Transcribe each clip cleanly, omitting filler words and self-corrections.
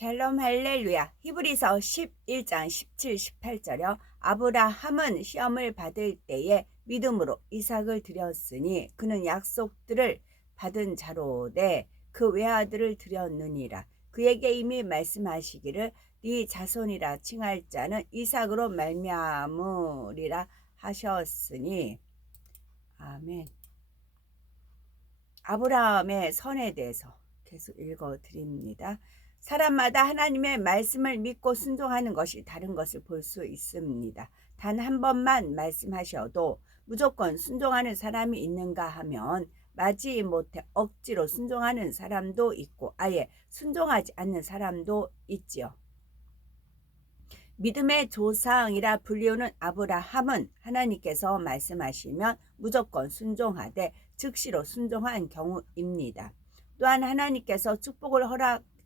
샬롬 할렐루야. 히브리서 11장 17, 18절여 아브라함은 시험을 받을 때에 믿음으로 이삭을 드렸으니 그는 약속들을 받은 자로되 그 외아들을 드렸느니라. 그에게 이미 말씀하시기를 네 자손이라 칭할 자는 이삭으로 말미암으리라 하셨으니. 아멘. 아브라함의 선에 대해서 계속 읽어드립니다. 사람마다 하나님의 말씀을 믿고 순종하는 것이 다른 것을 볼 수 있습니다. 단 한 번만 말씀하셔도 무조건 순종하는 사람이 있는가 하면 마지못해 억지로 순종하는 사람도 있고 아예 순종하지 않는 사람도 있지요. 믿음의 조상이라 불리우는 아브라함은 하나님께서 말씀하시면 무조건 순종하되 즉시로 순종한 경우입니다. 또한 하나님께서 축복을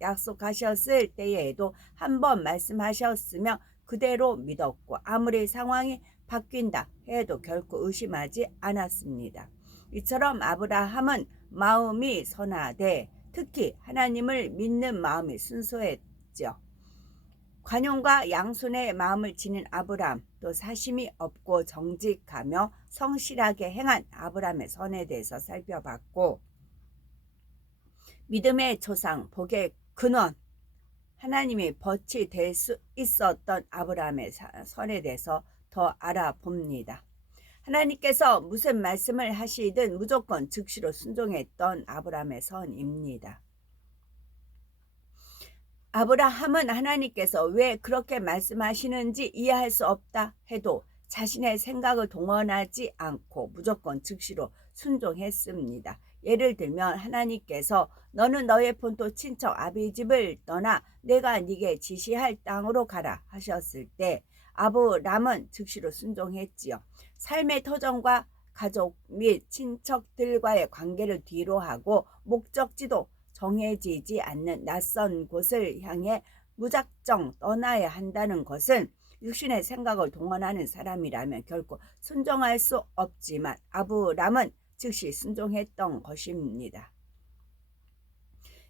약속하셨을 때에도 한 번 말씀하셨으며 그대로 믿었고 아무리 상황이 바뀐다 해도 결코 의심하지 않았습니다. 이처럼 아브라함은 마음이 선하되 특히 하나님을 믿는 마음이 순수했죠. 관용과 양손의 마음을 지닌 아브람, 또 사심이 없고 정직하며 성실하게 행한 아브람의 선에 대해서 살펴봤고, 믿음의 조상, 복의 근원, 하나님이 벗이 될 수 있었던 아브람의 선에 대해서 더 알아봅니다. 하나님께서 무슨 말씀을 하시든 무조건 즉시로 순종했던 아브람의 선입니다. 아브라함은 하나님께서 왜 그렇게 말씀하시는지 이해할 수 없다 해도 자신의 생각을 동원하지 않고 무조건 즉시로 순종했습니다. 예를 들면 하나님께서 너는 너의 본토 친척 아비집을 떠나 내가 네게 지시할 땅으로 가라 하셨을 때 아브람은 즉시로 순종했지요. 삶의 터전과 가족 및 친척들과의 관계를 뒤로 하고 목적지도 정해지지 않는 낯선 곳을 향해 무작정 떠나야 한다는 것은 육신의 생각을 동원하는 사람이라면 결코 순종할 수 없지만 아브람은 즉시 순종했던 것입니다.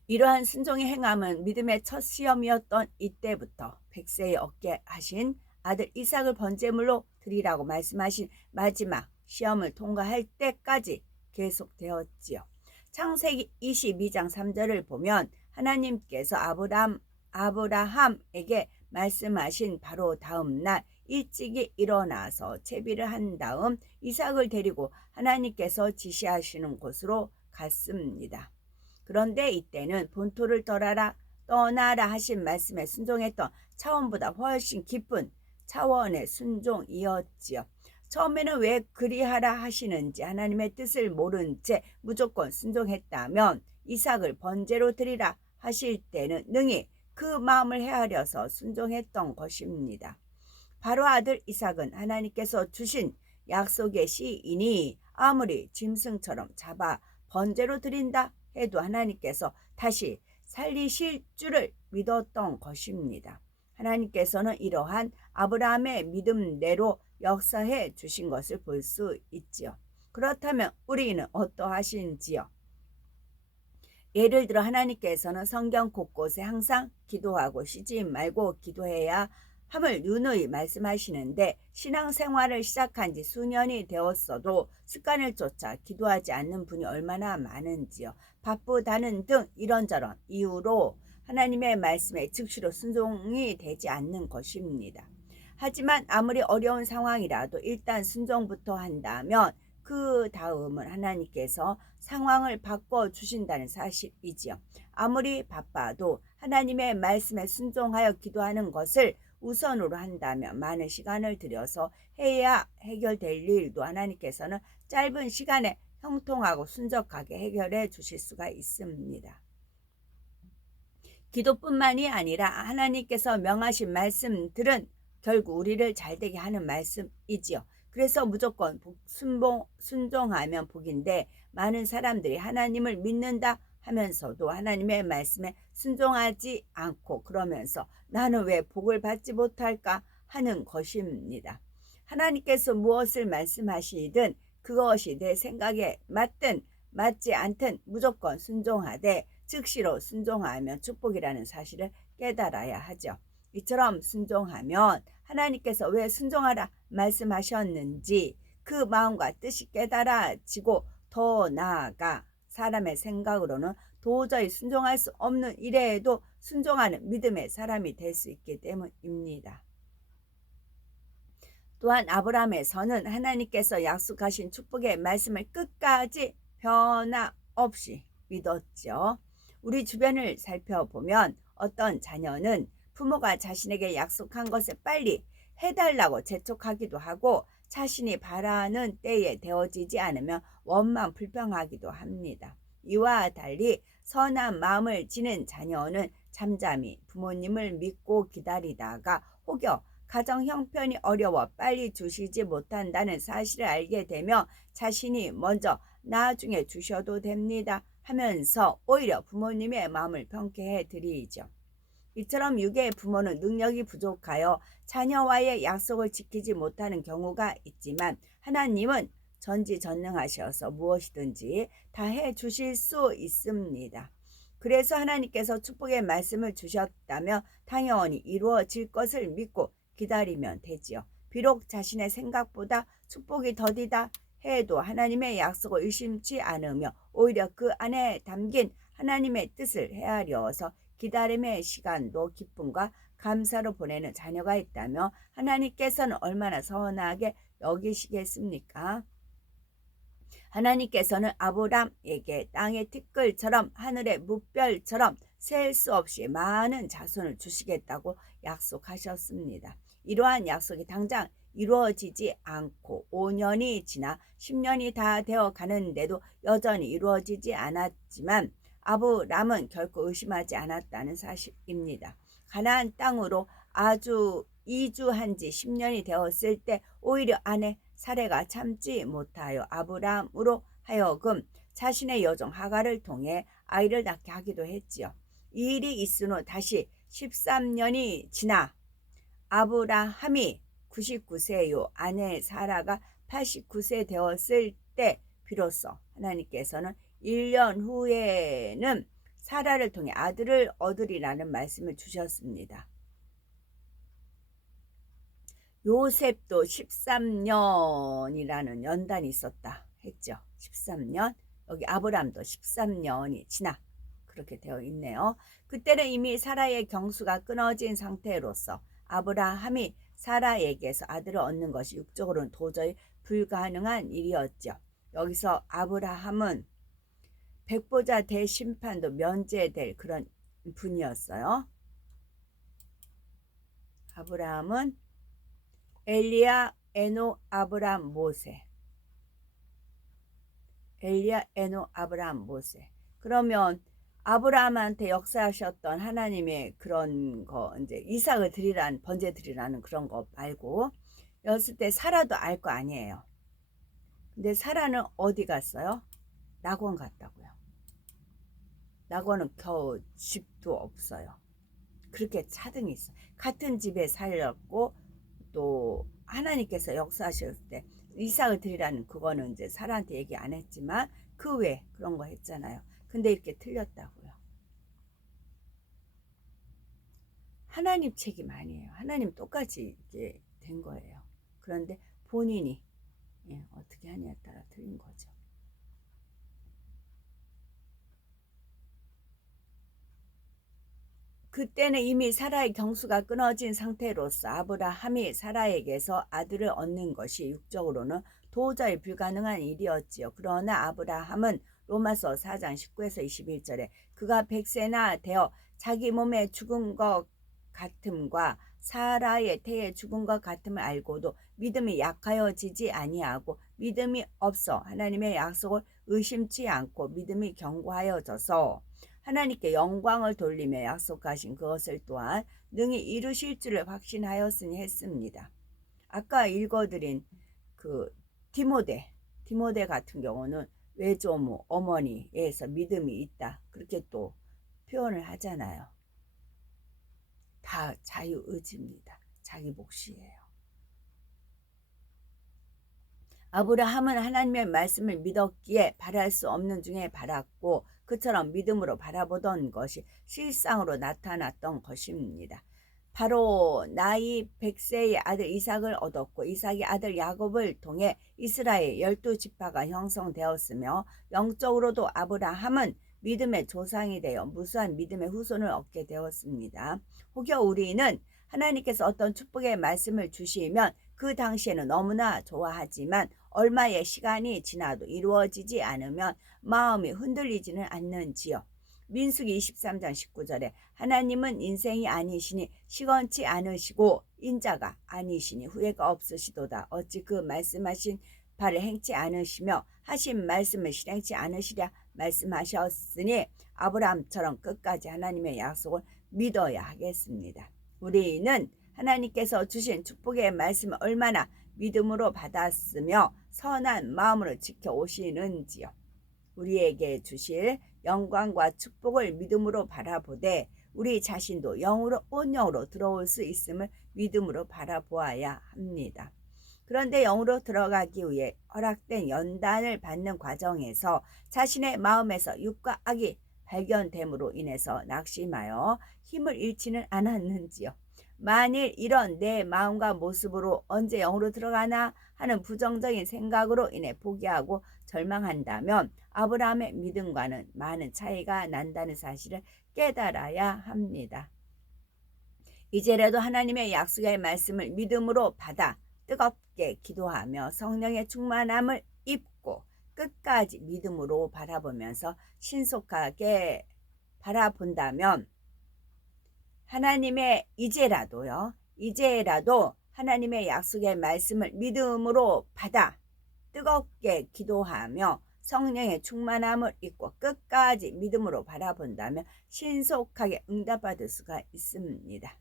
이러한 순종의 행함은 믿음의 첫 시험이었던 이때부터 100세에 얻게 하신 아들 이삭을 번제물로 드리라고 말씀하신 마지막 시험을 통과할 때까지 계속되었지요. 창세기 22장 3절을 보면 하나님께서 아브라함에게 말씀하신 바로 다음 날 일찍이 일어나서 채비를 한 다음 이삭을 데리고 하나님께서 지시하시는 곳으로 갔습니다. 그런데 이때는 본토를 떠나라 하신 말씀에 순종했던 차원보다 훨씬 깊은 차원의 순종이었지요. 처음에는 왜 그리하라 하시는지 하나님의 뜻을 모른 채 무조건 순종했다면 이삭을 번제로 드리라 하실 때는 능히 그 마음을 헤아려서 순종했던 것입니다. 바로 아들 이삭은 하나님께서 주신 약속의 씨이니 아무리 짐승처럼 잡아 번제로 드린다 해도 하나님께서 다시 살리실 줄을 믿었던 것입니다. 하나님께서는 이러한 아브라함의 믿음대로 역사해 주신 것을 볼 수 있지요. 그렇다면 우리는 어떠하신지요? 예를 들어 하나님께서는 성경 곳곳에 항상 기도하고 쉬지 말고 기도해야 함을 누누이 말씀하시는데 신앙생활을 시작한 지 수년이 되었어도 습관을 쫓아 기도하지 않는 분이 얼마나 많은지요. 바쁘다는 등 이런저런 이유로 하나님의 말씀에 즉시로 순종이 되지 않는 것입니다. 하지만 아무리 어려운 상황이라도 일단 순종부터 한다면 그 다음은 하나님께서 상황을 바꿔주신다는 사실이지요. 아무리 바빠도 하나님의 말씀에 순종하여 기도하는 것을 우선으로 한다면 많은 시간을 들여서 해야 해결될 일도 하나님께서는 짧은 시간에 형통하고 순적하게 해결해 주실 수가 있습니다. 기도뿐만이 아니라 하나님께서 명하신 말씀들은 결국 우리를 잘되게 하는 말씀이지요. 그래서 무조건 순종하면 복인데 많은 사람들이 하나님을 믿는다 하면서도 하나님의 말씀에 순종하지 않고 그러면서 나는 왜 복을 받지 못할까 하는 것입니다. 하나님께서 무엇을 말씀하시든 그것이 내 생각에 맞든 맞지 않든 무조건 순종하되 즉시로 순종하면 축복이라는 사실을 깨달아야 하죠. 이처럼 순종하면 하나님께서 왜 순종하라 말씀하셨는지 그 마음과 뜻이 깨달아지고 더 나아가 사람의 생각으로는 도저히 순종할 수 없는 일에도 순종하는 믿음의 사람이 될 수 있기 때문입니다. 또한 아브라함에서는 하나님께서 약속하신 축복의 말씀을 끝까지 변함없이 믿었죠. 우리 주변을 살펴보면 어떤 자녀는 부모가 자신에게 약속한 것을 빨리 해달라고 재촉하기도 하고 자신이 바라는 때에 되어지지 않으면 원망 불평하기도 합니다. 이와 달리 선한 마음을 지닌 자녀는 잠잠히 부모님을 믿고 기다리다가 혹여 가정 형편이 어려워 빨리 주시지 못한다는 사실을 알게 되며 자신이 먼저 나중에 주셔도 됩니다 하면서 오히려 부모님의 마음을 평쾌해 드리죠. 이처럼 육의 부모는 능력이 부족하여 자녀와의 약속을 지키지 못하는 경우가 있지만 하나님은 전지전능하셔서 무엇이든지 다 해주실 수 있습니다. 그래서 하나님께서 축복의 말씀을 주셨다면 당연히 이루어질 것을 믿고 기다리면 되지요. 비록 자신의 생각보다 축복이 더디다 해도 하나님의 약속을 의심치 않으며 오히려 그 안에 담긴 하나님의 뜻을 헤아려서 기다림의 시간도 기쁨과 감사로 보내는 자녀가 있다면 하나님께서는 얼마나 선하게 여기시겠습니까? 하나님께서는 아브람에게 땅의 티끌처럼 하늘의 뭇별처럼 셀 수 없이 많은 자손을 주시겠다고 약속하셨습니다. 이러한 약속이 당장 이루어지지 않고 5년이 지나 10년이 다 되어 가는데도 여전히 이루어지지 않았지만 아브람은 결코 의심하지 않았다는 사실입니다. 가나안 땅으로 아주 이주한 지 10년이 되었을 때 오히려 아내 사레가 참지 못하여 아브람으로 하여금 자신의 여종 하갈을 통해 아이를 낳게 하기도 했지요. 이 일이 있은 후 다시 13년이 지나 아브라함이 99세요 아내 사라가 89세 되었을 때 비로소 하나님께서는 1년 후에는 사라를 통해 아들을 얻으리라는 말씀을 주셨습니다. 요셉도 13년이라는 연단이 있었다 했죠. 13년. 여기 아브람도 13년이 지나 그렇게 되어 있네요. 그때는 이미 사라의 경수가 끊어진 상태로서 아브라함이 사라에게서 아들을 얻는 것이 육적으로는 도저히 불가능한 일이었죠. 여기서 아브라함은 백보자 대심판도 면제될 그런 분이었어요. 아브라함은 엘리야, 에노, 아브람, 모세. 엘리야, 에노, 아브람, 모세. 그러면 아브라함한테 역사하셨던 하나님의 그런 거 이제 이삭을 드리라는 번제 드리라는 그런 거 말고 였을 때 사라도 알 거 아니에요. 근데 사라는 어디 갔어요? 낙원 갔다고요. 낙원은 겨우 집도 없어요. 그렇게 차등이 있어. 같은 집에 살렸고 또 하나님께서 역사하실 때 이삭을 드리라는 그거는 이제 사라한테 얘기 안 했지만 그 외에 그런 거 했잖아요. 근데 이렇게 틀렸다고요. 하나님 책임 아니에요. 하나님 똑같이 이렇게 된 거예요. 그런데 본인이 어떻게 하냐에 따라 틀린 거죠. 그때는 이미 사라의 경수가 끊어진 상태로서 아브라함이 사라에게서 아들을 얻는 것이 육적으로는 도저히 불가능한 일이었지요. 그러나 아브라함은 로마서 4장 19에서 21절에 그가 100세나 되어 자기 몸에 죽은 것 같음과 사라의 태에 죽은 것 같음을 알고도 믿음이 약하여지지 아니하고 믿음이 없어 하나님의 약속을 의심치 않고 믿음이 견고하여져서 하나님께 영광을 돌리며 약속하신 그것을 또한 능히 이루실 줄을 확신하였으니 했습니다. 아까 읽어드린 그 디모데 같은 경우는 외조모 어머니에서 믿음이 있다 그렇게 또 표현을 하잖아요. 다 자유의지입니다. 자기 몫이에요. 아브라함은 하나님의 말씀을 믿었기에 바랄 수 없는 중에 바랐고 그처럼 믿음으로 바라보던 것이 실상으로 나타났던 것입니다. 바로 나이 100세의 아들 이삭을 얻었고 이삭의 아들 야곱을 통해 이스라엘 12지파가 형성되었으며 영적으로도 아브라함은 믿음의 조상이 되어 무수한 믿음의 후손을 얻게 되었습니다. 혹여 우리는 하나님께서 어떤 축복의 말씀을 주시면 그 당시에는 너무나 좋아하지만 얼마의 시간이 지나도 이루어지지 않으면 마음이 흔들리지는 않는지요. 민수기 23장 19절에 하나님은 인생이 아니시니 시건치 않으시고 인자가 아니시니 후회가 없으시도다. 어찌 그 말씀하신 바를 행치 않으시며 하신 말씀을 실행치 않으시랴 말씀하셨으니 아브라함처럼 끝까지 하나님의 약속을 믿어야 하겠습니다. 우리는 하나님께서 주신 축복의 말씀을 얼마나 믿음으로 받았으며 선한 마음으로 지켜오시는지요. 우리에게 주실 영광과 축복을 믿음으로 바라보되 우리 자신도 영으로 온 영으로 들어올 수 있음을 믿음으로 바라보아야 합니다. 그런데 영으로 들어가기 위해 허락된 연단을 받는 과정에서 자신의 마음에서 육과 악이 발견됨으로 인해서 낙심하여 힘을 잃지는 않았는지요. 만일 이런 내 마음과 모습으로 언제 영으로 들어가나 하는 부정적인 생각으로 인해 포기하고 절망한다면 아브라함의 믿음과는 많은 차이가 난다는 사실을 깨달아야 합니다. 이제라도 하나님의 약속의 말씀을 믿음으로 받아 뜨겁게 기도하며 성령의 충만함을 입고 끝까지 믿음으로 바라보면서 신속하게 바라본다면 하나님의 이제라도 하나님의 약속의 말씀을 믿음으로 받아 뜨겁게 기도하며 성령의 충만함을 입고 끝까지 믿음으로 바라본다면 신속하게 응답받을 수가 있습니다.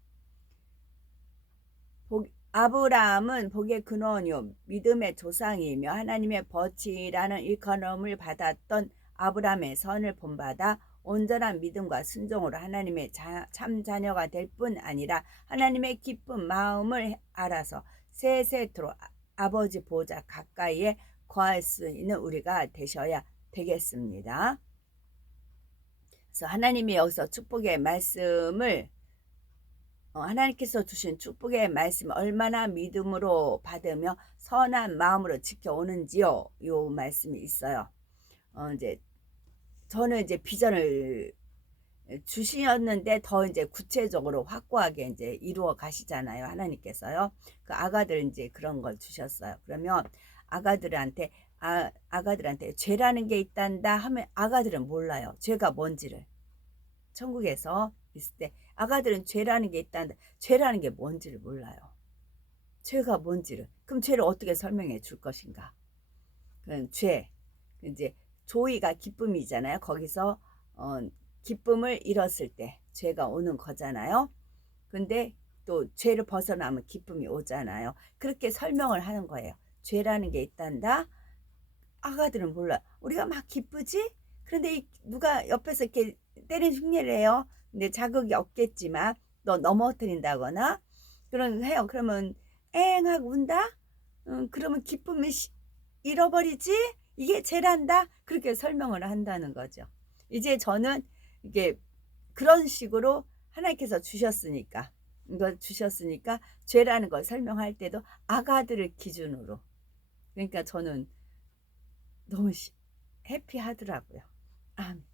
아브라함은 복의 근원이요 믿음의 조상이며 하나님의 버치라는 일컬음을 받았던 아브라함의 선을 본받아 온전한 믿음과 순종으로 하나님의 참 자녀가 될 뿐 아니라 하나님의 기쁜 마음을 알아서 세세토록 아버지 보좌 가까이에 거할 수 있는 우리가 되셔야 되겠습니다. 그래서 하나님이 여기서 축복의 말씀을 하나님께서 주신 축복의 말씀을 얼마나 믿음으로 받으며 선한 마음으로 지켜오는지요. 요 말씀이 있어요. 저는 이제 비전을 주시었는데 더 이제 구체적으로 확고하게 이제 이루어 가시잖아요. 하나님께서요. 그 아가들 이제 그런 걸 주셨어요. 그러면 아가들한테 죄라는 게 있단다 하면 아가들은 몰라요. 죄가 뭔지를. 천국에서 있을 때 아가들은 죄라는 게 있단다. 죄라는 게 뭔지를 몰라요. 죄가 뭔지를. 그럼 죄를 어떻게 설명해 줄 것인가? 그럼 죄. 이제 조의가 기쁨이잖아요. 거기서 기쁨을 잃었을 때 죄가 오는 거잖아요. 근데 또 죄를 벗어나면 기쁨이 오잖아요. 그렇게 설명을 하는 거예요. 죄라는 게 있단다. 아가들은 몰라. 우리가 막 기쁘지? 그런데 누가 옆에서 이렇게 때리는 흉내를 해요. 근데 자극이 없겠지만 너 넘어뜨린다거나 그런 해요. 그러면 엥 하고 운다? 그러면 기쁨을 잃어버리지? 이게 죄란다? 그렇게 설명을 한다는 거죠. 이제 저는 이게 그런 식으로 하나님께서 주셨으니까 이걸 주셨으니까 죄라는 걸 설명할 때도 아가들을 기준으로 그러니까 저는 너무 해피하더라고요. 아멘.